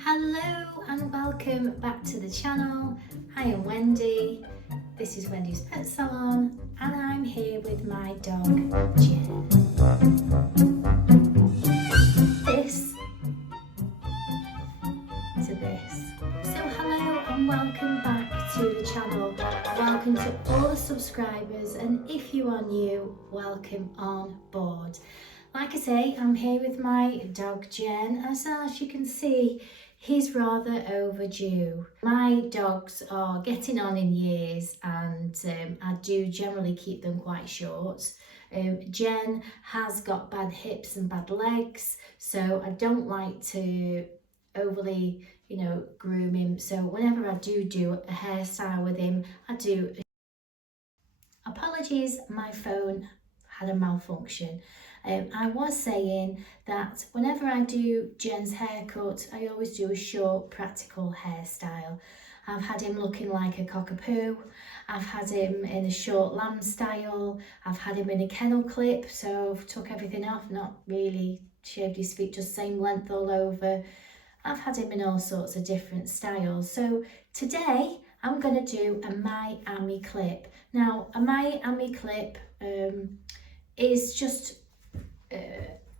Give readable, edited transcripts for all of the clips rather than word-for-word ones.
Hello and welcome back to the channel. Hi, I'm Wendy. This is Wendy's Pet Salon and I'm here with my dog Jen. This to this. So hello and welcome back to the channel. Welcome to all the subscribers, and if you are new, welcome on board. Like I say, I'm here with my dog Jen, and as you can see, he's rather overdue. My dogs are getting on in years and I do generally keep them quite short. Jen has got bad hips and bad legs, so I don't like to overly, groom him. So whenever I do a hairstyle with him, I do. Apologies, my phone had a malfunction. I was saying that whenever I do Jen's haircut, I always do a short, practical hairstyle. I've had him looking like a cockapoo. I've had him in a short lamb style. I've had him in a kennel clip, so I've took everything off, not really shaved his feet, just same length all over. I've had him in all sorts of different styles. So today I'm going to do a Miami clip. Now, a Miami clip is just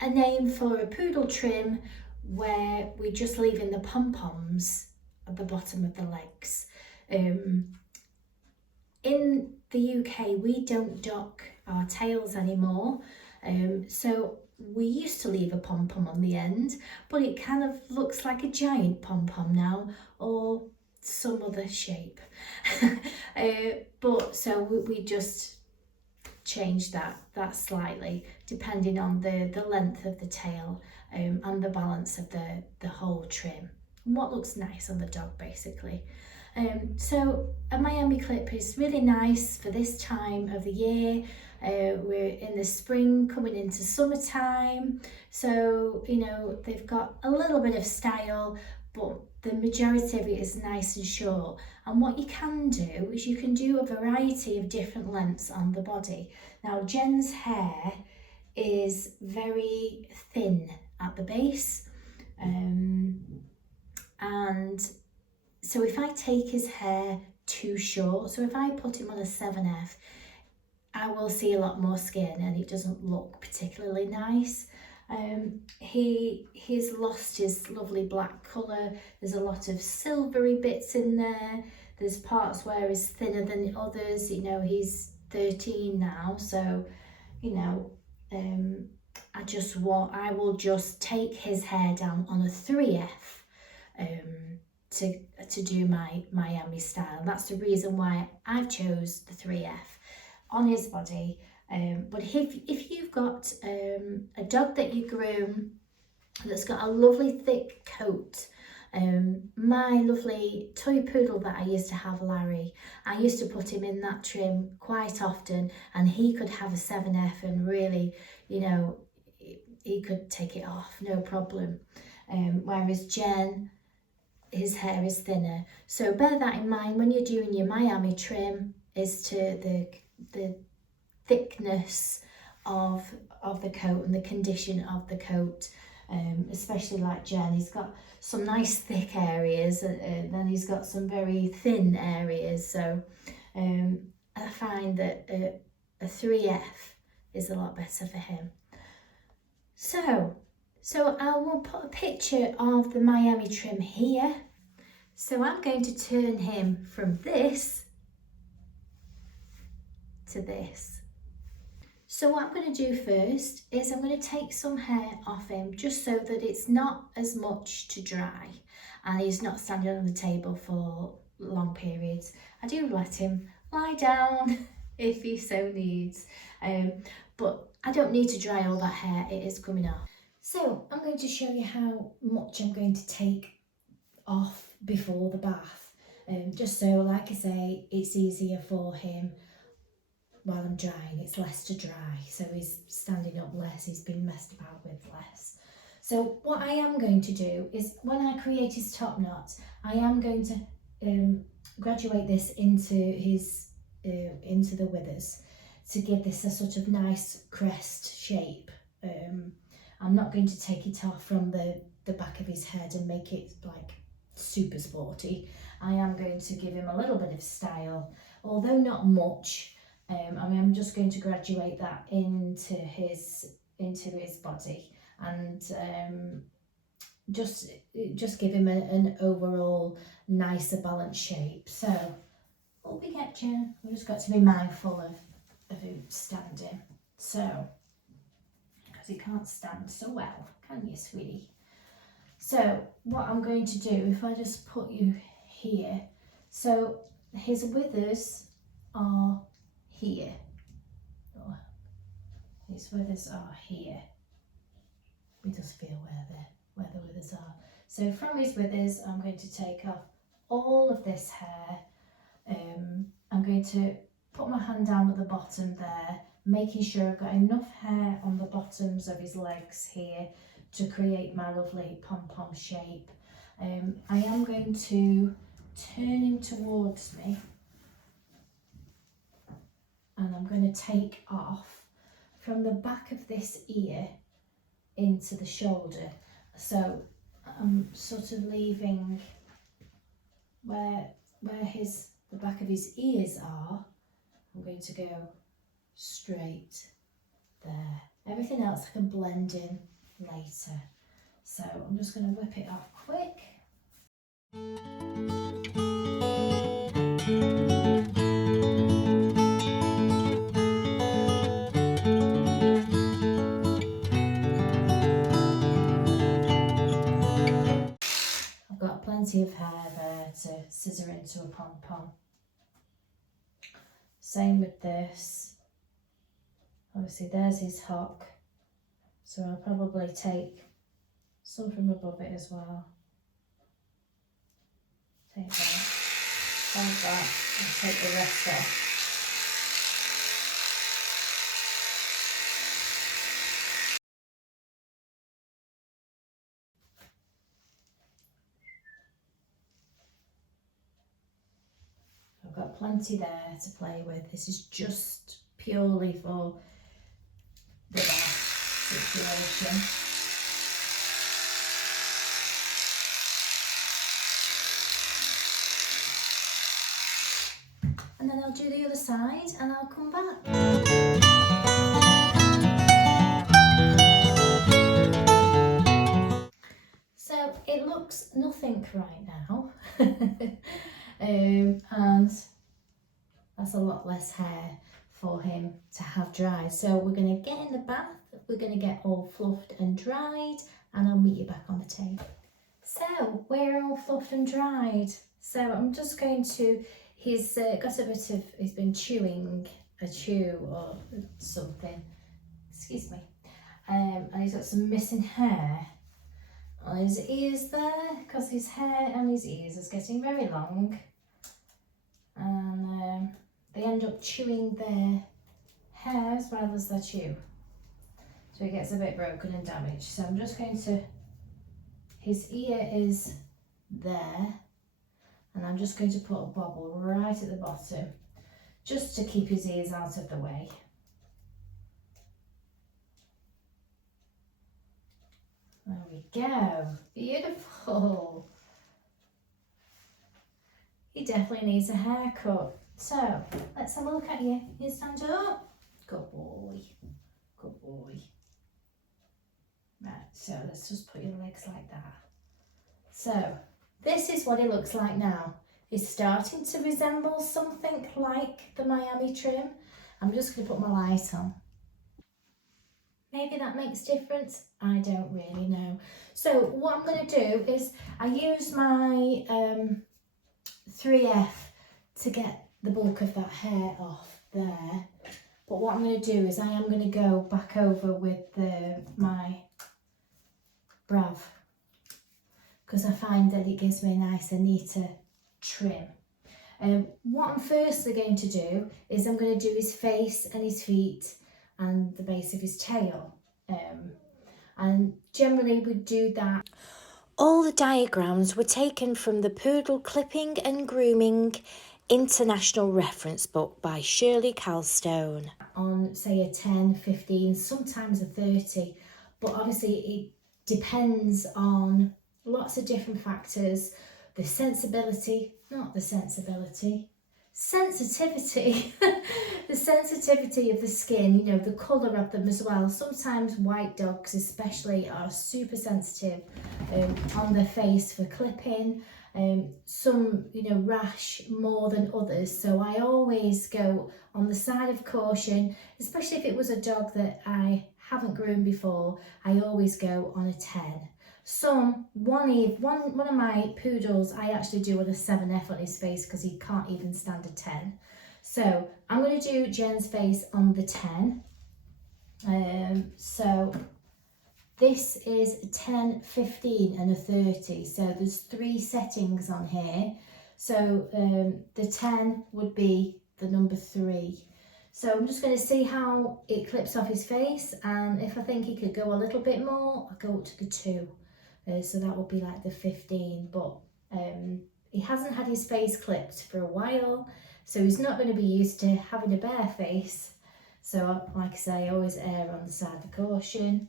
a name for a poodle trim where we just leave in the pom-poms at the bottom of the legs. In the UK, we don't dock our tails anymore, so we used to leave a pom-pom on the end, but it kind of looks like a giant pom-pom now, or some other shape. But so we just change that slightly depending on the length of the tail and the balance of the whole trim and what looks nice on the dog basically. So a Miami clip is really nice for this time of the year. We're in the spring coming into summertime, so they've got a little bit of style, but the majority of it is nice and short. And what you can do is you can do a variety of different lengths on the body. Now Jen's hair is very thin at the base, and so if I take his hair too short, so if I put him on a 7F, I will see a lot more skin and it doesn't look particularly nice. He's lost his lovely black colour. There's a lot of silvery bits in there. There's parts where he's thinner than others. He's 13 now, so I will just take his hair down on a 3F to do my Miami style. That's the reason why I've chose the 3F on his body. But if you've got a dog that you groom that's got a lovely thick coat, my lovely toy poodle that I used to have, Larry, I used to put him in that trim quite often, and he could have a 7F and really, he could take it off, no problem. Whereas Jen, his hair is thinner. So bear that in mind when you're doing your Miami trim, is to the thickness of the coat and the condition of the coat. Especially like Jen, he's got some nice thick areas, and then he's got some very thin areas. So I find that a 3F is a lot better for him. So I will put a picture of the Miami trim here. So I'm going to turn him from this to this. So what I'm going to do first is I'm going to take some hair off him just so that it's not as much to dry and he's not standing on the table for long periods. I do let him lie down if he so needs, but I don't need to dry all that hair, it is coming off. So I'm going to show you how much I'm going to take off before the bath, just so, like I say, it's easier for him while I'm drying. It's less to dry, so he's standing up less, he's been messed about with less. So what I am going to do is, when I create his top knot, I am going to graduate this into his into the withers to give this a sort of nice crest shape. I'm not going to take it off from the the back of his head and make it like super sporty. I am going to give him a little bit of style, although not much. I mean, I'm just going to graduate that into his body, and just give him an overall nicer balanced shape. So up we get, Jen. We've just got to be mindful of him standing. So, because he can't stand so well, can you, sweetie? So what I'm going to do, if I just put you here, so his withers are here. Oh, his withers are here. We just feel where the withers are. So from his withers, I'm going to take off all of this hair. I'm going to put my hand down at the bottom there, making sure I've got enough hair on the bottoms of his legs here to create my lovely pom-pom shape. I am going to turn him towards me, and I'm going to take off from the back of this ear into the shoulder. So I'm sort of leaving where the back of his ears are. I'm going to go straight there. Everything else I can blend in later. So I'm just going to whip it off quick. I've got plenty of hair there to scissor into a pom-pom. Same with this. Obviously there's his hock, so I'll probably take some from above it as well. Take that, hold that, and take the rest off. I've got plenty there to play with. This is just purely for the bath situation. And then I'll do the other side and I'll come back. So it looks nothing right now. And that's a lot less hair for him to have dried. So we're going to get in the bath, we're going to get all fluffed and dried, and I'll meet you back on the table. So we're all fluffed and dried. So I'm just going to, he's got a bit of, he's been chewing a chew or something, excuse me, and he's got some missing hair on his ears there, because his hair and his ears is getting very long, and they end up chewing their hair as well as their chew, so it gets a bit broken and damaged. So I'm just going to, his ear is there, and I'm just going to put a bobble right at the bottom just to keep his ears out of the way. There we go, beautiful. He definitely needs a haircut. So let's have a look at you. You stand up. Good boy, good boy. Right, so let's just put your legs like that. So this is what it looks like now. It's starting to resemble something like the Miami trim. I'm just going to put my light on. Maybe that makes a difference, I don't really know. So what I'm going to do is I use my 3F to get the bulk of that hair off there. But what I'm going to do is I am going to go back over with my Brav, because I find that it gives me a nicer, neater trim. What I'm firstly going to do is I'm going to do his face and his feet and the base of his tail, and generally we do that. All the diagrams were taken from the Poodle Clipping and Grooming International Reference Book by Shirley Calstone. On say a 10, 15, sometimes a 30, but obviously depends on lots of different factors. The sensitivity, the sensitivity of the skin, you know, the colour of them as well. Sometimes white dogs especially are super sensitive on their face for clipping. Some, you know, rash more than others, so I always go on the side of caution, especially if it was a dog that I haven't groomed before. I always go on a 10. One of my poodles, I actually do with a 7F on his face because he can't even stand a 10. So I'm going to do Jen's face on the 10. So this is a 10, 15 and a 30. So there's 3 settings on here. So the 10 would be the number 3. So I'm just going to see how it clips off his face, and if I think he could go a little bit more, I'll go up to the 2. So that would be like the 15, but he hasn't had his face clipped for a while, so he's not going to be used to having a bare face. So like I say, I always err on the side of caution.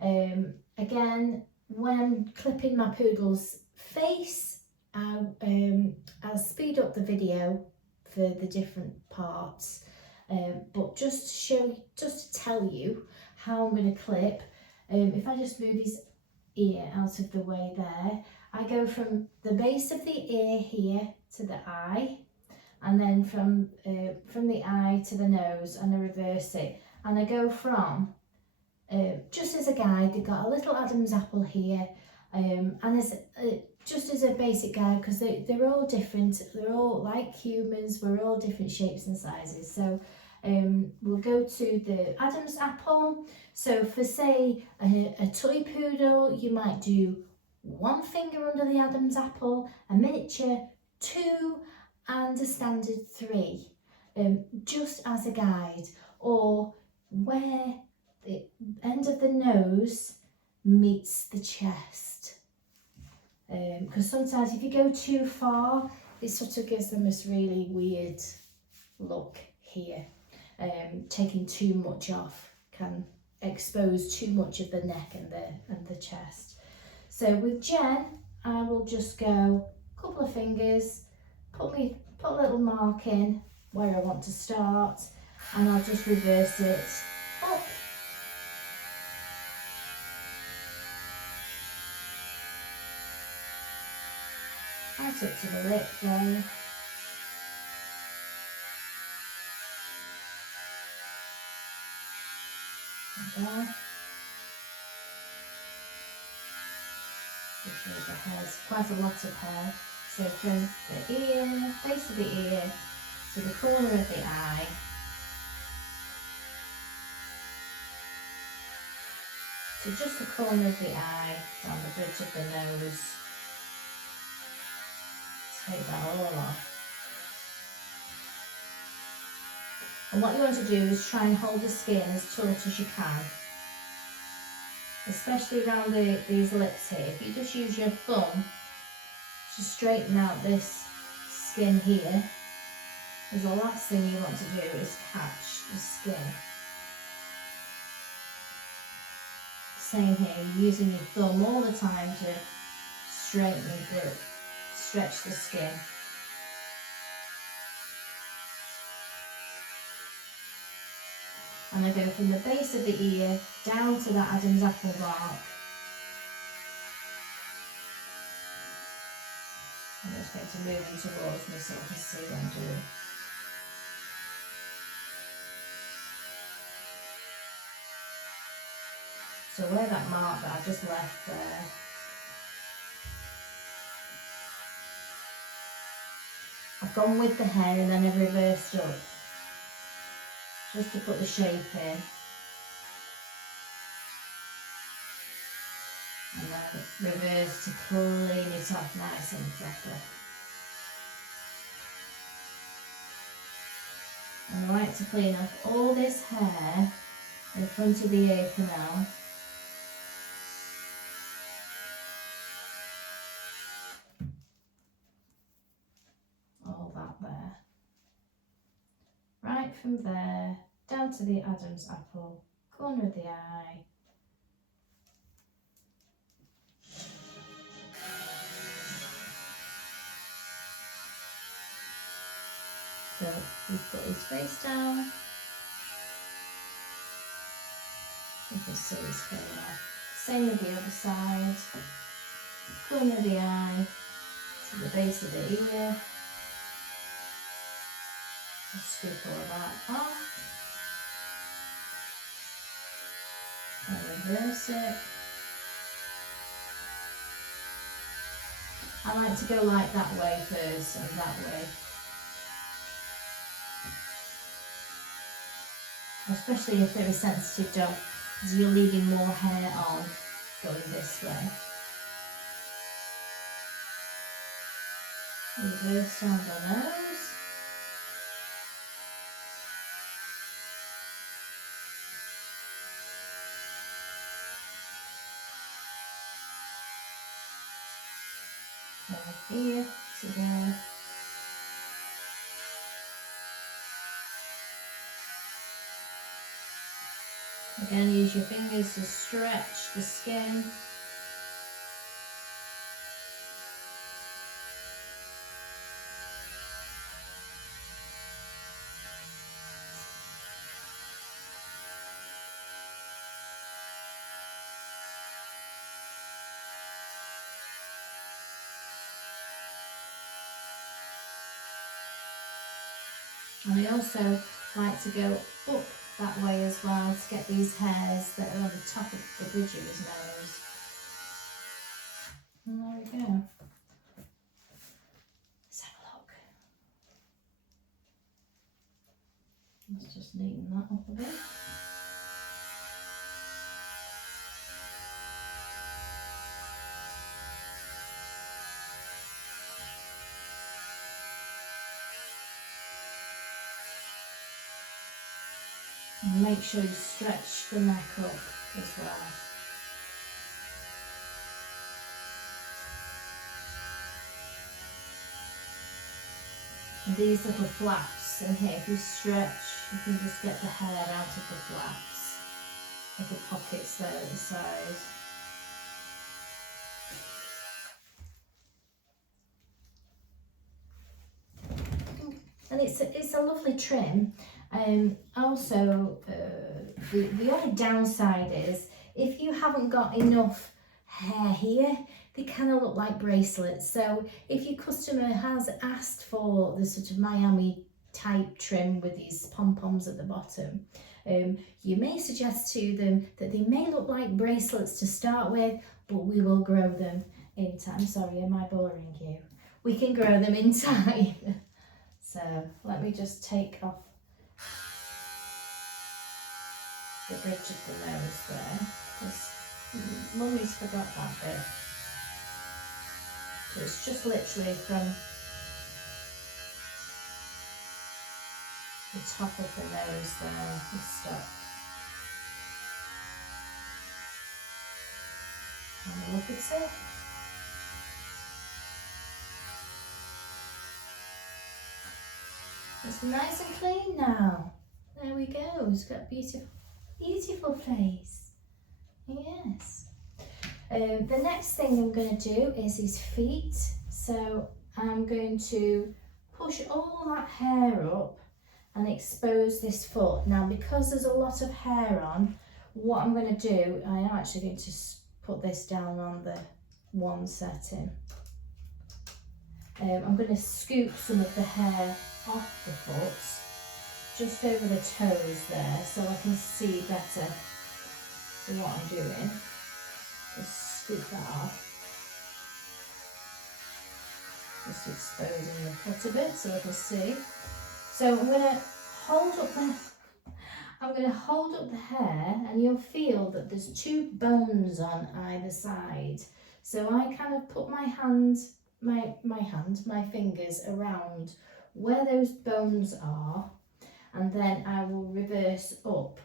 Again, when clipping my poodle's face, I'll speed up the video for the different parts, but just to tell you how I'm going to clip. If I just move his ear out of the way there, I go from the base of the ear here to the eye, and then from the eye to the nose, and I reverse it, and I go from just as a guide. They've got a little Adam's apple here, and as just as a basic guide, because they're all different. They're all like humans. We're all different shapes and sizes. So we'll go to the Adam's apple. So for say a toy poodle, you might do 1 finger under the Adam's apple, a miniature 2, and a standard 3, just as a guide, or where the end of the nose meets the chest. Because sometimes if you go too far, it sort of gives them this really weird look here. Taking too much off can expose too much of the neck and the chest. So with Jen, I will just go a couple of fingers, put a little mark in where I want to start, and I'll just reverse it up. Right up to the lip there. There. Which is the hair's quite a lot of hair. So from the ear, base of the ear, to the corner of the eye, to just the corner of the eye, down the bridge of the nose. Take that all off. And what you want to do is try and hold the skin as taut as you can, especially around these lips here. If you just use your thumb to straighten out this skin here, because the last thing you want to do is catch the skin. Same here, you're using your thumb all the time to straighten stretch the skin. And I go from the base of the ear down to that Adam's apple mark. I'm just going to move them towards me so I can see what I'm doing. So where that mark that I've just left there, I've gone with the hair and then I've reversed up, just to put the shape in. And then reverse to clean it off nice and proper. And I like to clean off all this hair in front of the ear canal. All that there. Right from there, down to the Adam's apple, corner of the eye. So we put his face down. You can see his hair off. Same with the other side. Corner of the eye to the base of the ear. Just scoop all of that off. And reverse it. I like to go like that way first and that way. Especially if they're a sensitive dog, because you're leaving more hair on going this way. Reverse down the nose. Over here to there. Again, use your fingers to stretch the skin. And I also like to go up that way as well to get these hairs that are on the top of the bridge of his nose. And there we go. Let's have a look. Let's just neaten that up a bit. And make sure you stretch the neck up as well. And these little flaps in here, if you stretch, you can just get the hair out of the flaps, little pockets there at the side. And it's a lovely trim. Also, the only downside is if you haven't got enough hair here, they kind of look like bracelets. So if your customer has asked for the sort of Miami type trim with these pom-poms at the bottom, you may suggest to them that they may look like bracelets to start with, but we will grow them in time. Sorry, am I boring you? We can grow them in time. So let me just take off the bridge of the nose there, because Mummy's forgot that bit. So it's just literally from the top of the nose there, we stop. And look at it. It's nice and clean now. There we go. It's got a beautiful, beautiful face. Yes. The next thing I'm going to do is his feet. So I'm going to push all that hair up and expose this foot. Now, because there's a lot of hair on, what I'm going to do, I am actually going to put this down on the one setting. I'm going to scoop some of the hair off the foot, just over the toes there, so I can see better what I'm doing. Just scoop that off. Just exposing the foot a bit so I can see. So I'm going to hold up the hair, and you'll feel that there's two bones on either side. So I kind of put my fingers around where those bones are, and then I will reverse up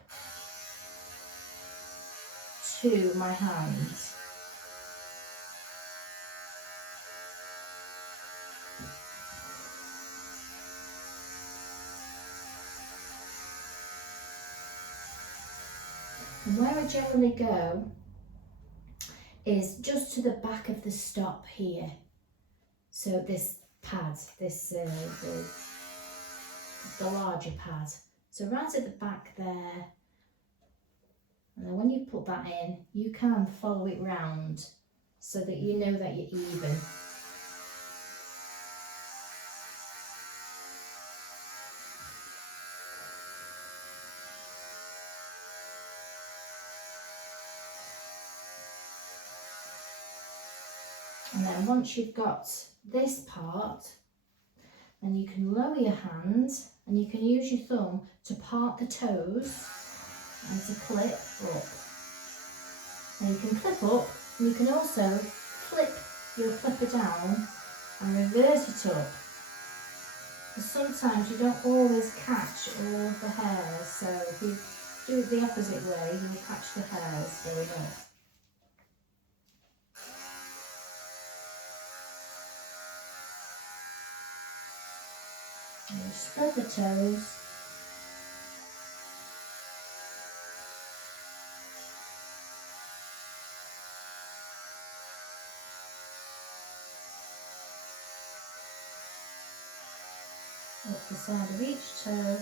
to my hand. And where I generally go is just to the back of the stop here. So this pad, the larger pad. So right at the back there, and then when you put that in, you can follow it round so that you know that you're even. And then once you've got this part, then you can lower your hand and you can use your thumb to part the toes and to clip up. And you can clip up, and you can also flip your clipper down and reverse it up. Because sometimes you don't always catch all of the hairs, so if you do it the opposite way, you'll catch the hairs going up. And you spread the toes. Up the side of each toe.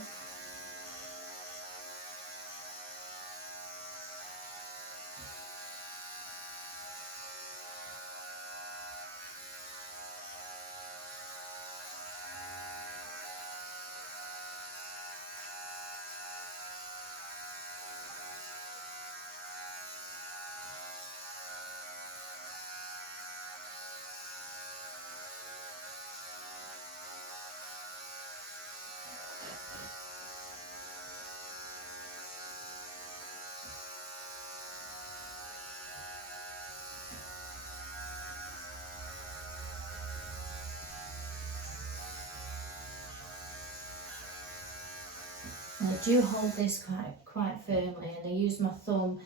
And I do hold this quite firmly, and I use my thumb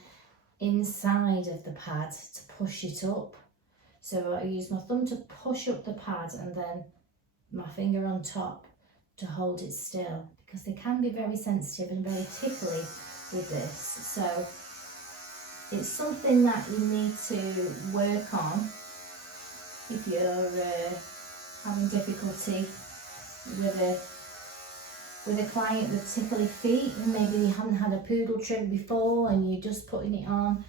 inside of the pad to push it up. So I use my thumb to push up the pad and then my finger on top to hold it still, because they can be very sensitive and very tickly with this. So it's something that you need to work on if you're having difficulty with a client with tickly feet, and maybe you haven't had a poodle trim before and you're just putting it on.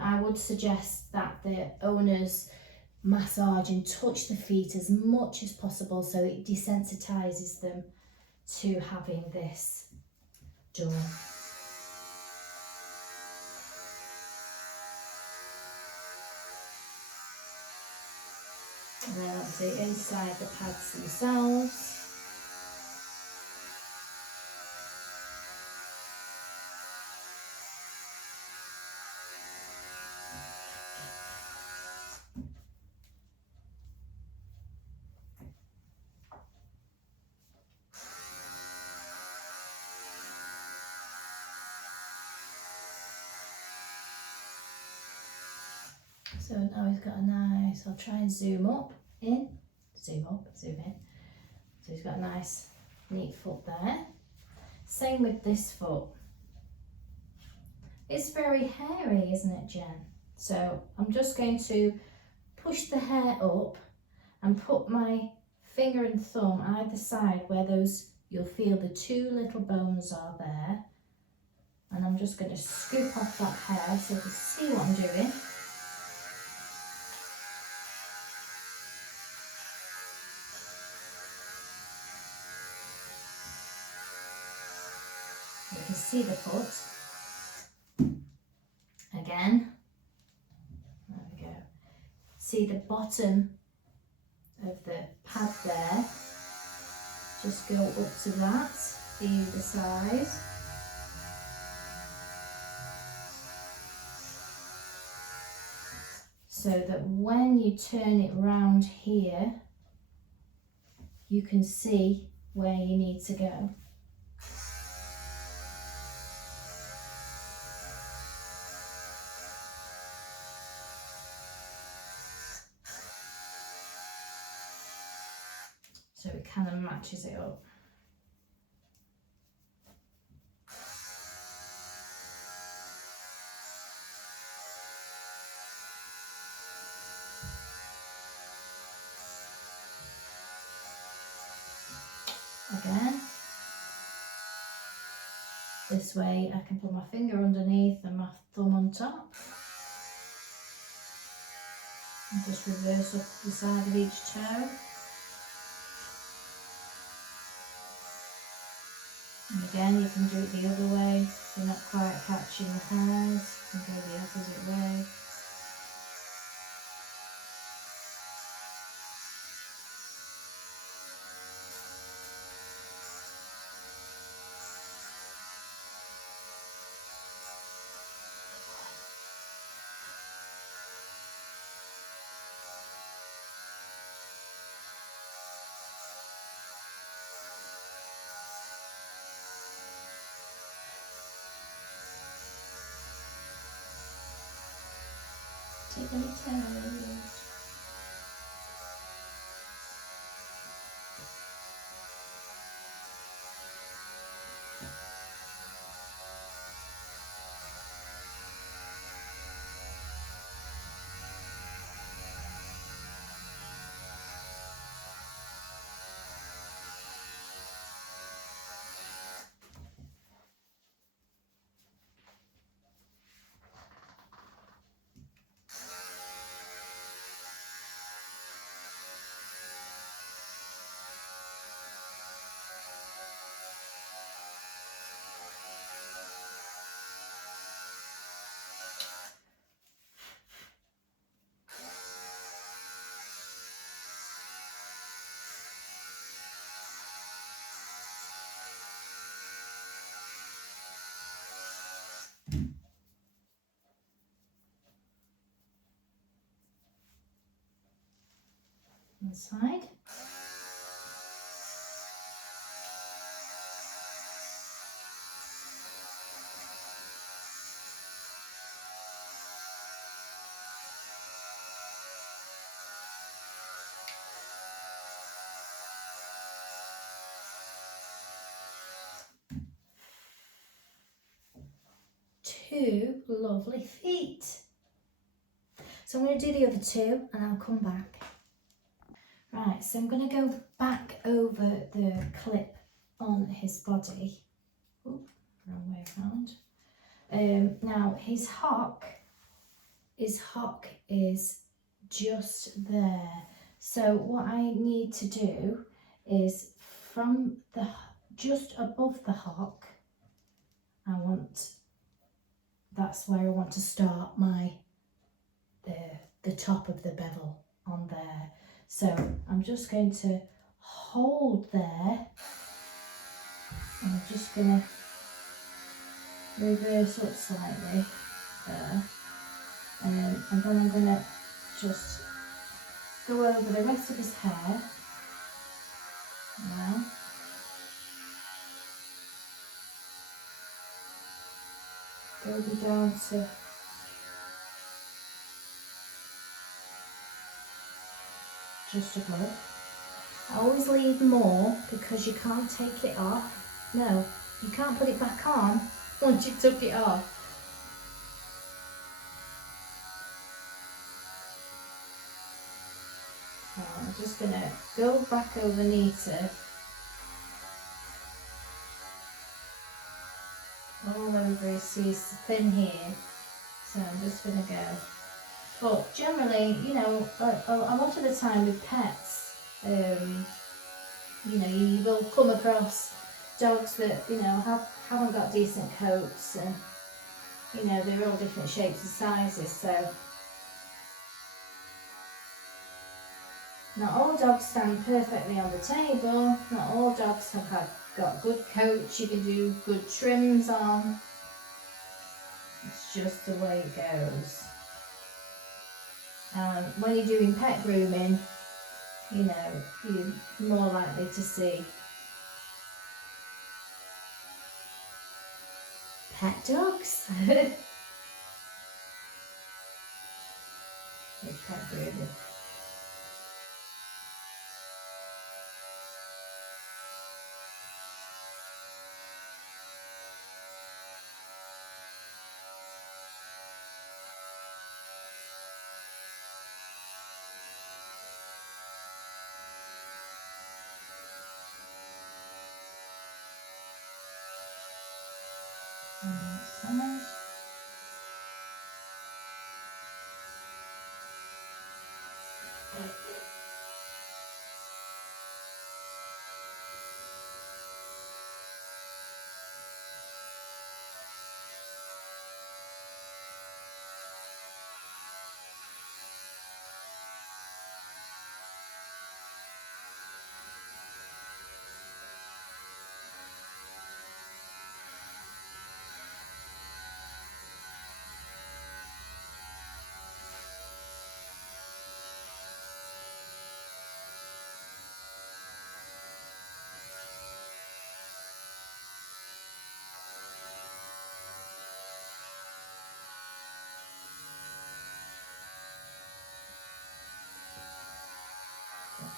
I would suggest that the owners massage and touch the feet as much as possible so it desensitizes them to having this done. And then that's it inside the pads themselves. So now he's got a nice, I'll try and zoom in. So he's got a nice, neat foot there. Same with this foot. It's very hairy, isn't it, Jen? So I'm just going to push the hair up and put my finger and thumb either side where those, you'll feel the two little bones are there. And I'm just going to scoop off that hair so you can see what I'm doing. You can see the foot. Again, there we go. See the bottom of the pad there. Just go up to that, either side. So that when you turn it round here, you can see where you need to go. So it kind of matches it up. Again, this way, I can put my finger underneath and my thumb on top. And just reverse up the side of each toe. And again, you can do it the other way. If you're not quite catching the hairs, you can go the opposite way. Tickly toes. Inside. Two lovely feet. So I'm going to do the other two and I'll come back. Right, so I'm going to go back over the clip on his body. Oop, wrong way around. Now his hock is just there. So what I need to do is from the just above the hock, that's where I want to start my the top of the bevel on there. So I'm just going to hold there. I'm just going to reverse up slightly there. And then I'm going to just go over the rest of his hair now. Go down to just above. I always leave more because you can't take it off. No, you can't put it back on once you've took it off. I'm just going to go back underneath it. All over his thin here. So I'm just going to go. But generally, you know, a lot of the time with pets, you know, you will come across dogs that, you know, haven't got decent coats, and, you know, they're all different shapes and sizes, so not all dogs stand perfectly on the table, not all dogs have got good coats you can do good trims on. It's just the way it goes. When you're doing pet grooming, you know, you're more likely to see pet dogs with pet grooming. Side.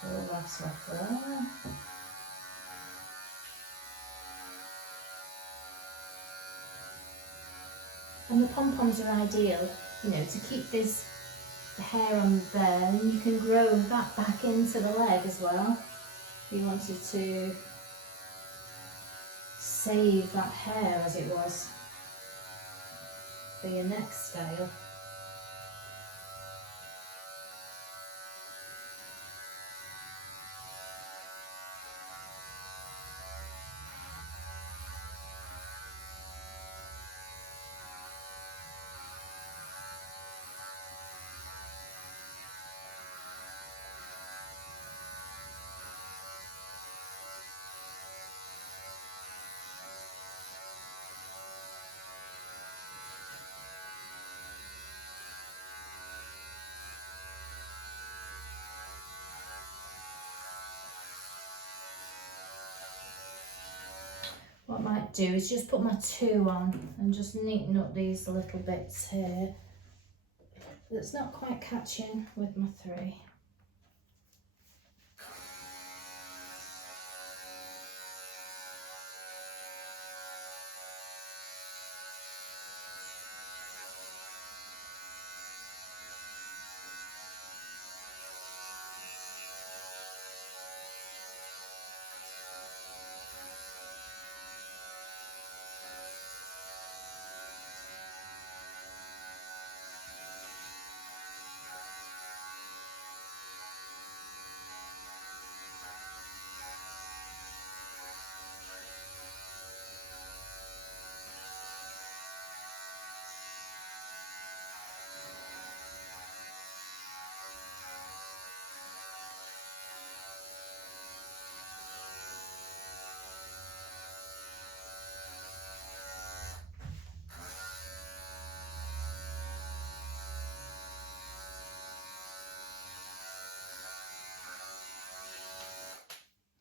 All that's left there. And the pom-poms are ideal, you know, to keep this the hair on there, and you can grow that back into the leg as well. If you wanted to save that hair as it was for your next style. What I might do is just put my 2 on and just neaten up these little bits here that's not quite catching with my 3.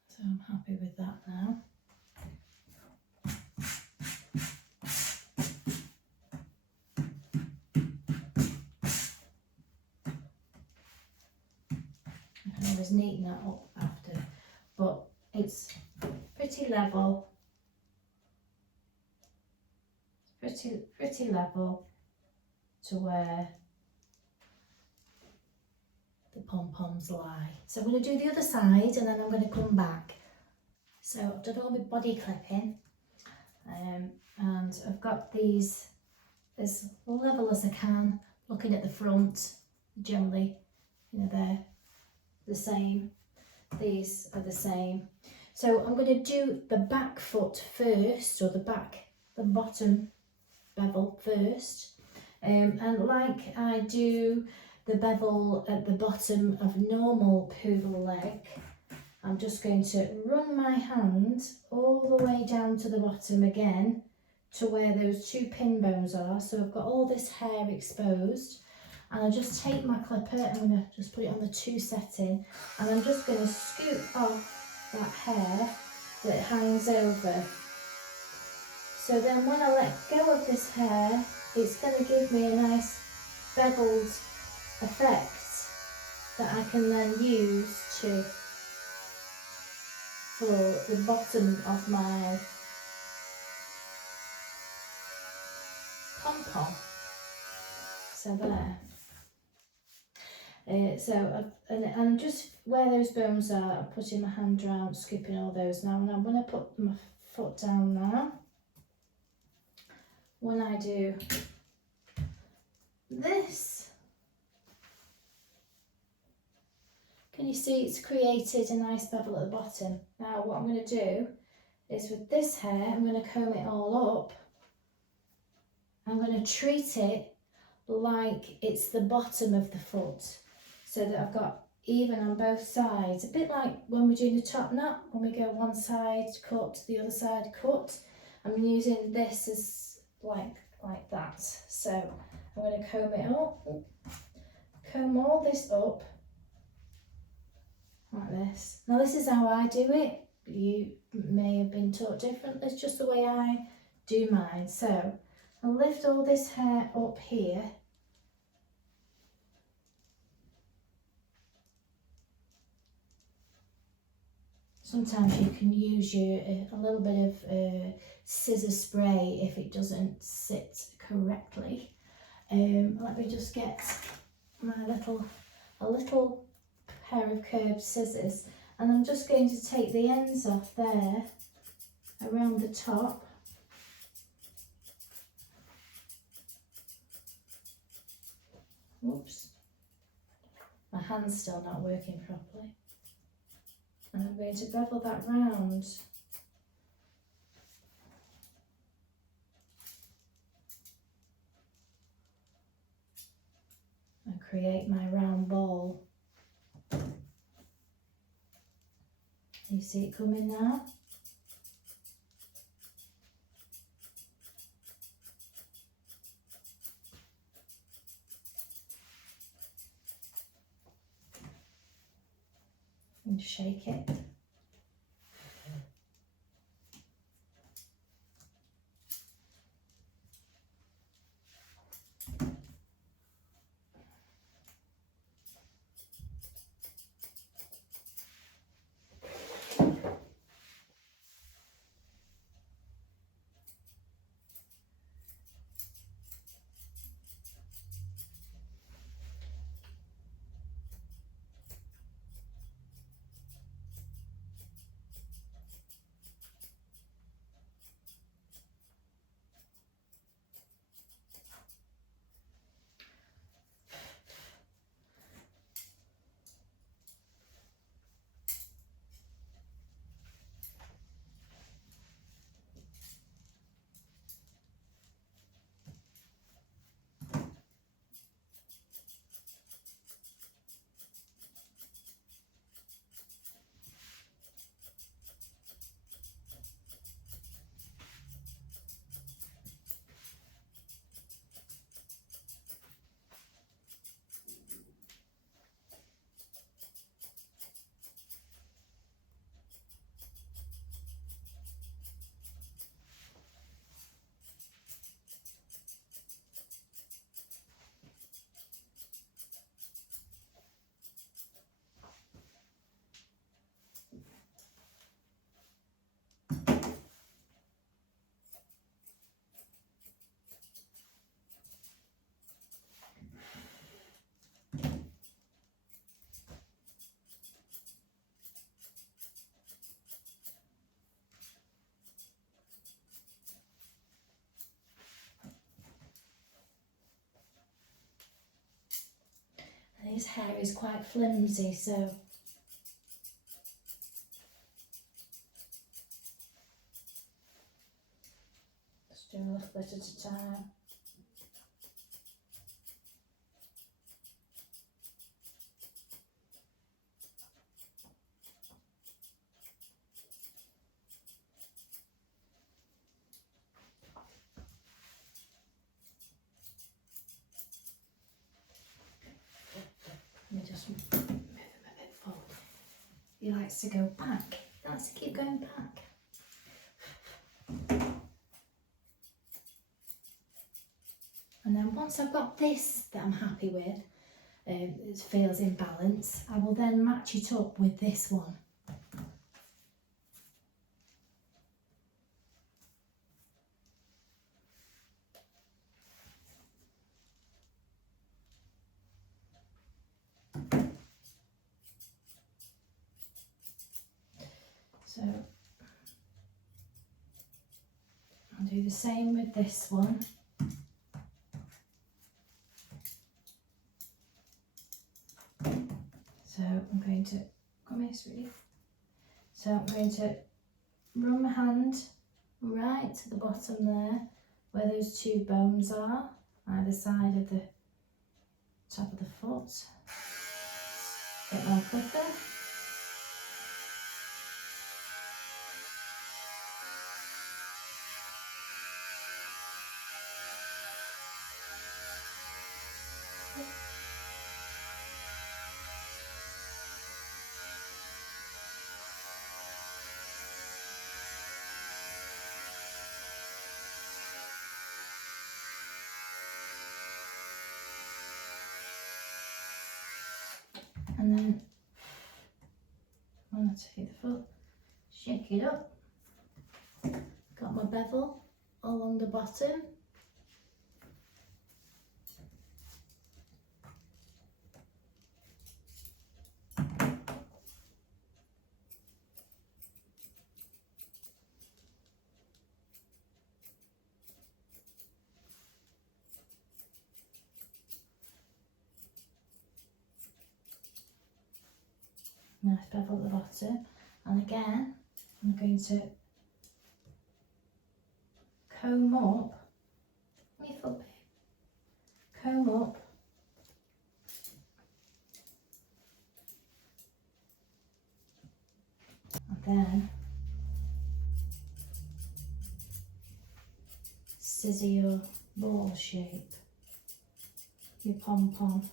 So I'm happy with that now. I can always neaten that up after, but it's pretty level. Pretty level to where the pom-poms lie. So I'm going to do the other side and then I'm going to come back. So I've done all my body clipping and I've got these as level as I can, looking at the front. Generally, you know, they're the same. These are the same. So I'm going to do the back foot first, or the bottom bevel first, and like I do the bevel at the bottom of normal poodle leg, I'm just going to run my hand all the way down to the bottom again to where those 2 pin bones are. So I've got all this hair exposed, and I'll just take my clipper, I'm going to just put it on the 2 setting, and I'm just going to scoop off that hair that hangs over. So then when I let go of this hair, it's going to give me a nice beveled effect that I can then use for the bottom of my pom-pom. So there. And just where those bones are, I'm putting my hand around, scooping all those now, and I'm going to put my foot down now. when I do this, can you see it's created a nice bevel at the bottom? Now what I'm going to do is with this hair, I'm going to comb it all up. I'm going to treat it like it's the bottom of the foot, so that I've got even on both sides, a bit like when we're doing the top knot, when we go one side cut, the other side cut. I'm using this as like that. So I'm going to comb it up, comb all this up like this. Now this is how I do it. You may have been taught different. It's just the way I do mine. So I'll lift all this hair up here. Sometimes you can use a little bit of scissor spray if it doesn't sit correctly. Let me just get my a little pair of curved scissors, and I'm just going to take the ends off there around the top. Whoops, my hand's still not working properly. And I'm going to bevel that round. And create my round ball. You see it coming now? And shake it. His hair is quite flimsy, so just do a little bit at a time. Let me just move him a bit forward. He likes to go back. He likes to keep going back. And then once I've got this that I'm happy with, it feels in balance, I will then match it up with this one. So I'll do the same with this one. So I'm going to, come here sweetie. So I'm going to run my hand right to the bottom there, where those two bones are, either side of the top of the foot. Get my clipper. And then when I take the foot, shake it up. Got my bevel along the bottom. Nice bevel at the bottom, and again I'm going to comb up, me foot, comb up and then scissor your ball shape, your pom-pom.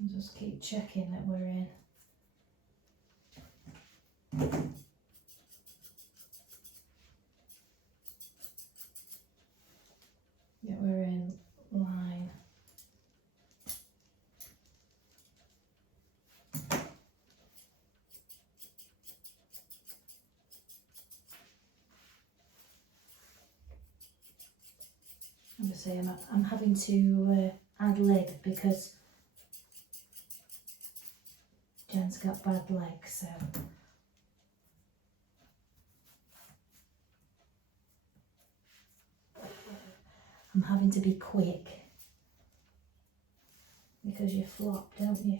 And just keep checking that we're in. That we're in line. Obviously I'm having to ad lib because Jen's got bad legs, so I'm having to be quick because you flop, don't you?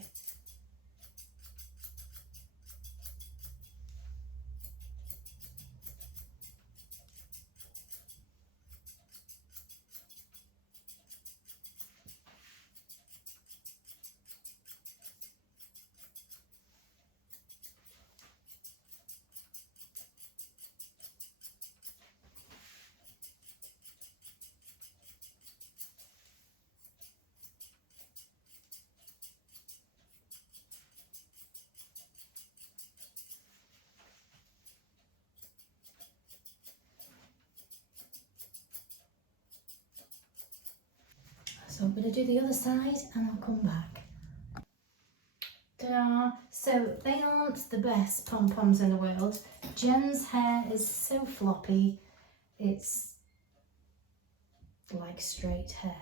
So I'm going to do the other side and I'll come back. Ta-da! So they aren't the best pom-poms in the world. Jen's hair is so floppy, it's like straight hair.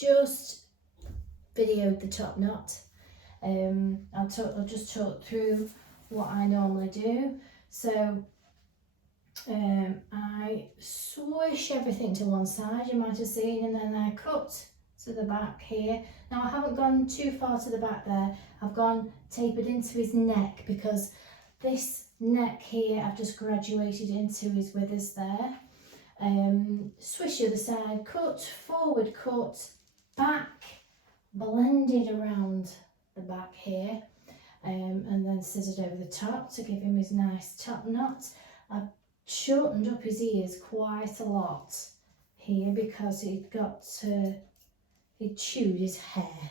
just videoed the top knot. I'll just talk through what I normally do. So I swish everything to one side, you might have seen, and then I cut to the back here. Now I haven't gone too far to the back there, I've gone tapered into his neck, because this neck here I've just graduated into his withers there. Swish the other side, cut, forward cut, back, blended around the back here, and then scissored over the top to give him his nice top knot. I've shortened up his ears quite a lot here because he'd chewed his hair.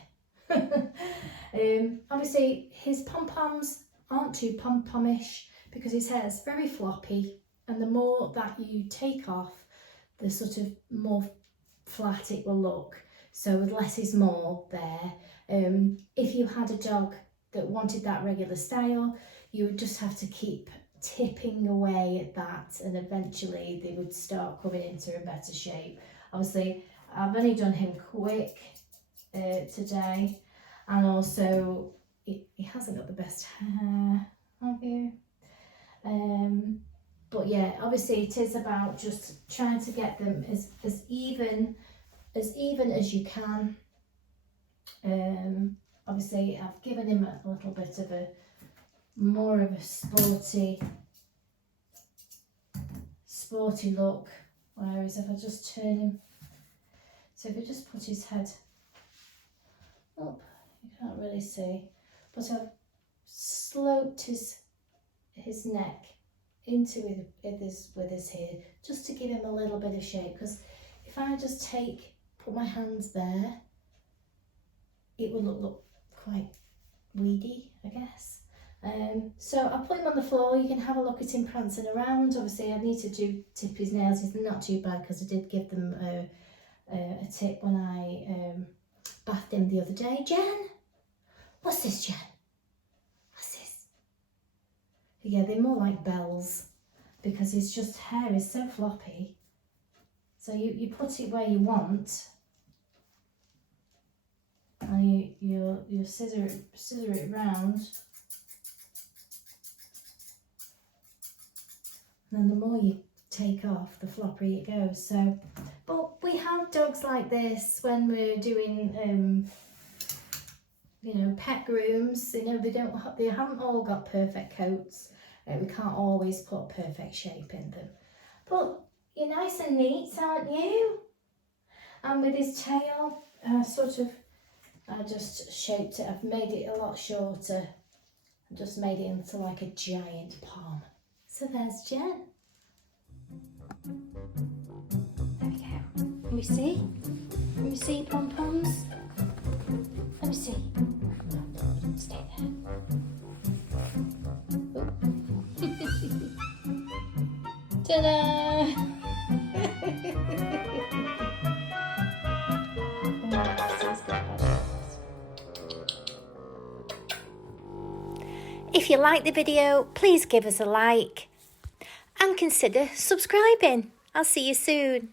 Obviously his pom-poms aren't too pom-pomish because his hair is very floppy, and the more that you take off, the sort of more flat it will look. So with less is more there. If you had a dog that wanted that regular style, you would just have to keep tipping away at that, and eventually they would start coming into a better shape. Obviously I've only done him quick today, and also he hasn't got the best hair, have you? But yeah, obviously it is about just trying to get them as even as you can. Obviously I've given him a little bit of a more of a sporty look, whereas if I just turn him, so if I just put his head up, you can't really see, but I've sloped his neck into with his here, just to give him a little bit of shape, because if I just put my hands there, it would look quite weedy, I guess. So I'll put him on the floor. You can have a look at him prancing around. Obviously I need to tip his nails. He's not too bad because I did give them a tip when I bathed him the other day. Jen, what's this, Jen? What's this? Yeah, they're more like bells because his just hair is so floppy. So you put it where you want, and you scissor it round. And the more you take off, the floppier it goes. So, but we have dogs like this when we're doing, pet grooms. They haven't all got perfect coats. We can't always put perfect shape in them. But you're nice and neat, aren't you? And with his tail, I just shaped it. I've made it a lot shorter. I just made it into like a giant palm. So there's Jen. There we go. Let me see. Let me see, pom-poms. Let me see. Stay there. Ta-da! If you like the video, please give us a like and consider subscribing. I'll see you soon.